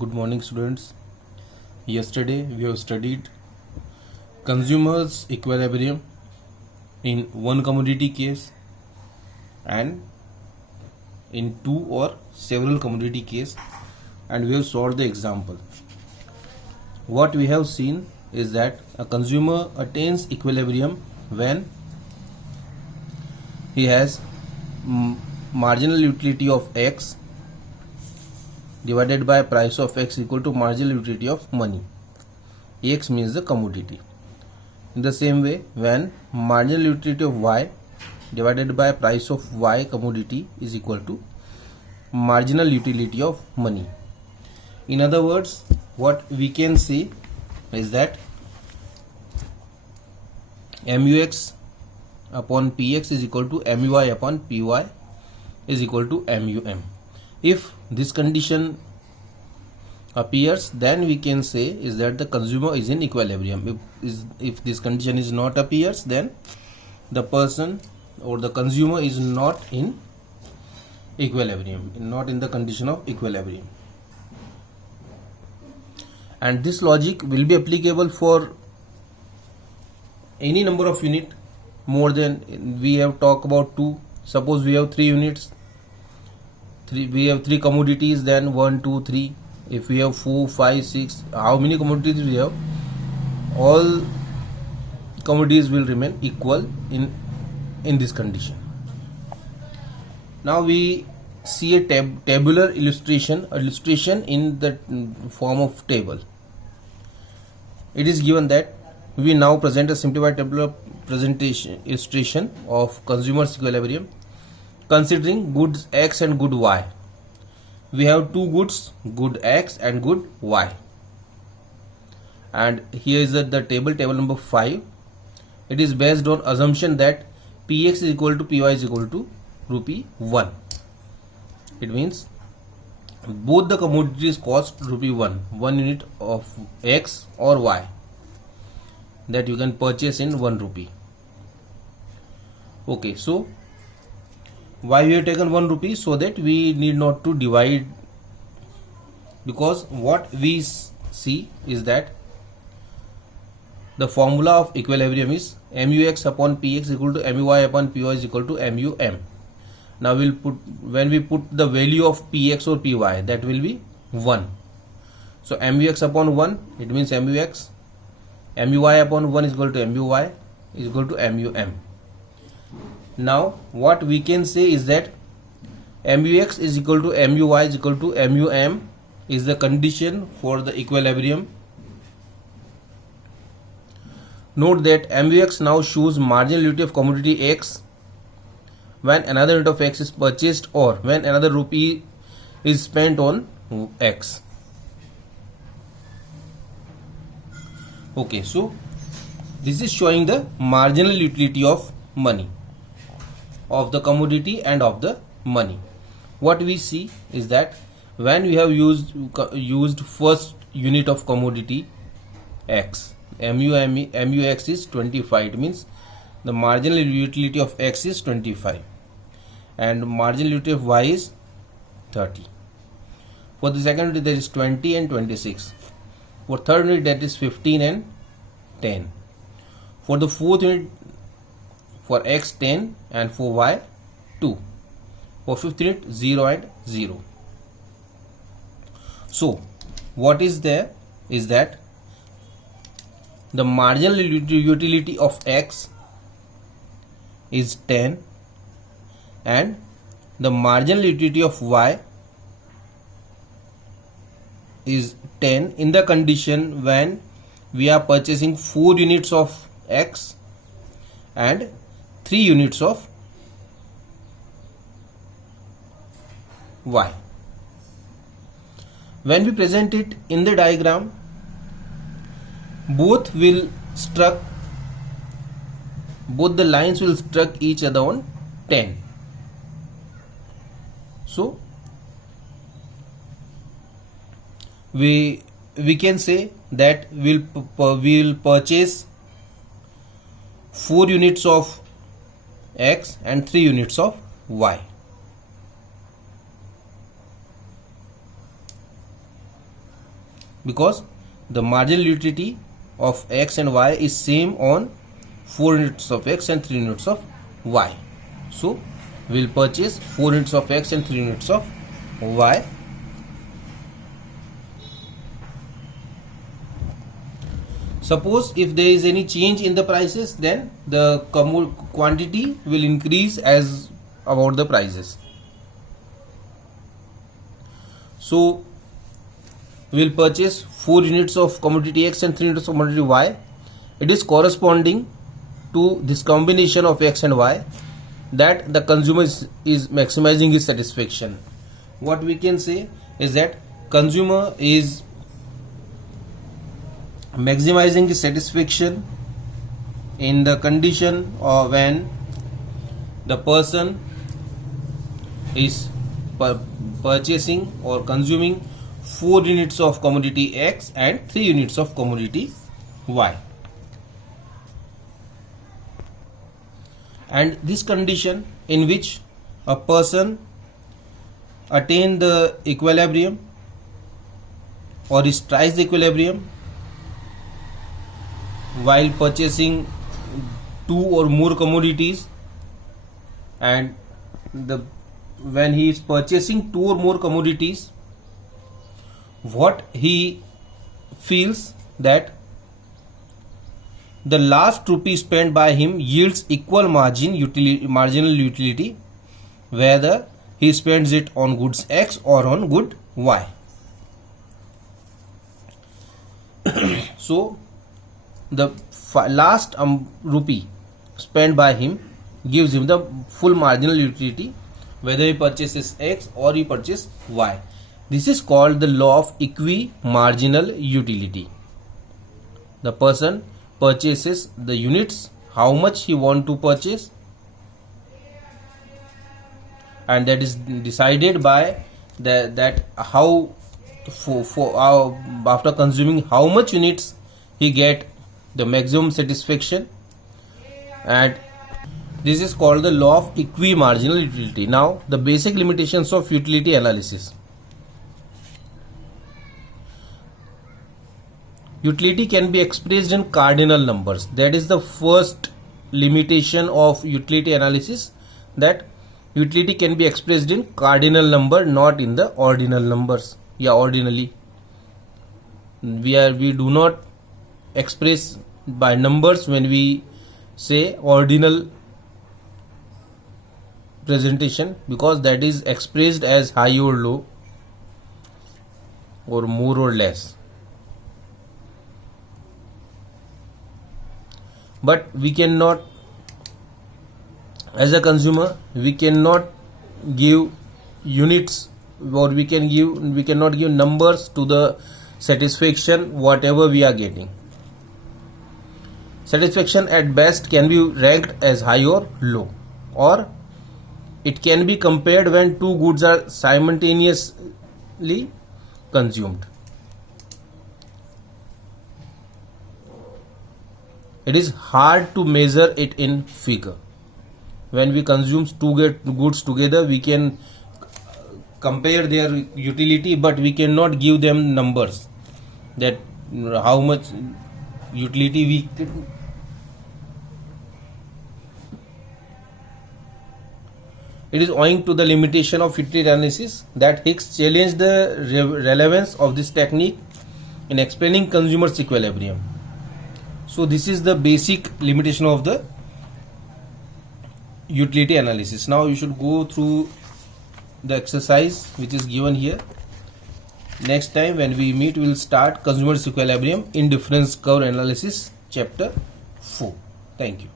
Good morning, students. Yesterday we have studied consumers equilibrium in one commodity case and in two or several commodity case, and we have solved the example. What we have seen is that a consumer attains equilibrium when he has marginal utility of X divided by price of X equal to marginal utility of money. X means the commodity. In the same way, when marginal utility of Y divided by price of Y commodity is equal to marginal utility of money. In other words, what we can say is that MUX upon PX is equal to MUY upon PY is equal to MUM. If this condition appears, then we can say is that the consumer is in equilibrium. If this condition is not appears, then the person or the consumer is not in equilibrium, not in the condition of equilibrium. And this logic will be applicable for any number of unit more than we have talked about two. Suppose we have 3 units. We have 3 commodities, then 1, 2, 3. If we have 4, 5, 6, how many commodities we have? All commodities will remain equal in this condition. Now we see a tabular illustration in the form of table. It is given that we now present a simplified tabular illustration of consumer's equilibrium considering goods X and good Y. We have two goods, good X and good Y. And here is the table number 5. It is based on assumption that Px is equal to Py is equal to rupee 1. It means both the commodities cost rupee 1 unit of X or Y that you can purchase in 1 rupee. Okay, so why we have taken 1 rupee? So that we need not to divide, because what we see is that the formula of equilibrium is MUX upon PX equal to MUY upon PY is equal to MUM. Now when we put the value of PX or PY, that will be 1. So MUX upon 1, it means MUX. MUY upon 1 is equal to MUY is equal to MUM. Now what we can say is that MUX is equal to MUY is equal to MUM is the condition for the equilibrium. Note that MUX now shows marginal utility of commodity X when another unit of X is purchased or when another rupee is spent on X. Okay, so this is showing the marginal utility of money, of the commodity and of the money. What we see is that when we have used first unit of commodity X, MUX is 25. It means the marginal utility of X is 25 and marginal utility of Y is 30. For the second unit there is 20 and 26. For third unit that is 15 and 10. For the fourth unit, for X 10 and for Y 2. For fifth unit 0 and 0. So what is there is that the marginal utility of X is 10 and the marginal utility of Y is 10 in the condition when we are purchasing 4 units of X and 3 units of Y. When we present it in the diagram, both the lines will struck each other on 10. So we can say that we'll purchase 4 units of X and 3 units of Y. because the marginal utility of x and y is same on 4 units of x and 3 units of y. So we will purchase 4 units of x and 3 units of y. Suppose if there is any change in the prices, then the quantity will increase as about the prices. So we will purchase 4 units of commodity X and 3 units of commodity Y. It is corresponding to this combination of X and Y that the consumer is maximizing his satisfaction. What we can say is that consumer is maximizing his satisfaction in the condition or when the person is purchasing or consuming 4 units of commodity X and 3 units of commodity Y. And this condition in which a person attain the equilibrium or strikes the equilibrium while purchasing 2 or more commodities, and when he is purchasing 2 or more commodities, what he feels that the last rupee spent by him yields equal marginal utility whether he spends it on goods X or on good Y. So the last rupee spent by him gives him the full marginal utility whether he purchases X or he purchases Y. This is called the law of equi-marginal utility. The person purchases the units, how much he want to purchase, and that is decided by that how after consuming how much units he get the maximum satisfaction, and this is called the law of equi-marginal utility. Now the basic limitations of utility analysis. Utility can be expressed in cardinal numbers. That is the first limitation of utility analysis, that utility can be expressed in cardinal number, not in the ordinal numbers. Ordinally we do not express by numbers when we say ordinal presentation, because that is expressed as high or low or more or less. But we cannot, as a consumer, we cannot give units, or we cannot give numbers to the satisfaction whatever we are getting. Satisfaction at best can be ranked as high or low, or it can be compared when two goods are simultaneously consumed. It is hard to measure it in figure. When we consume two goods together, we can compare their utility, but we cannot give them numbers that how much utility we can. It is owing to the limitation of utility analysis that Hicks challenged the relevance of this technique in explaining consumer's equilibrium. So this is the basic limitation of the utility analysis. Now you should go through the exercise which is given here. Next time when we meet, we will start consumer's equilibrium in difference curve analysis chapter 4. Thank you.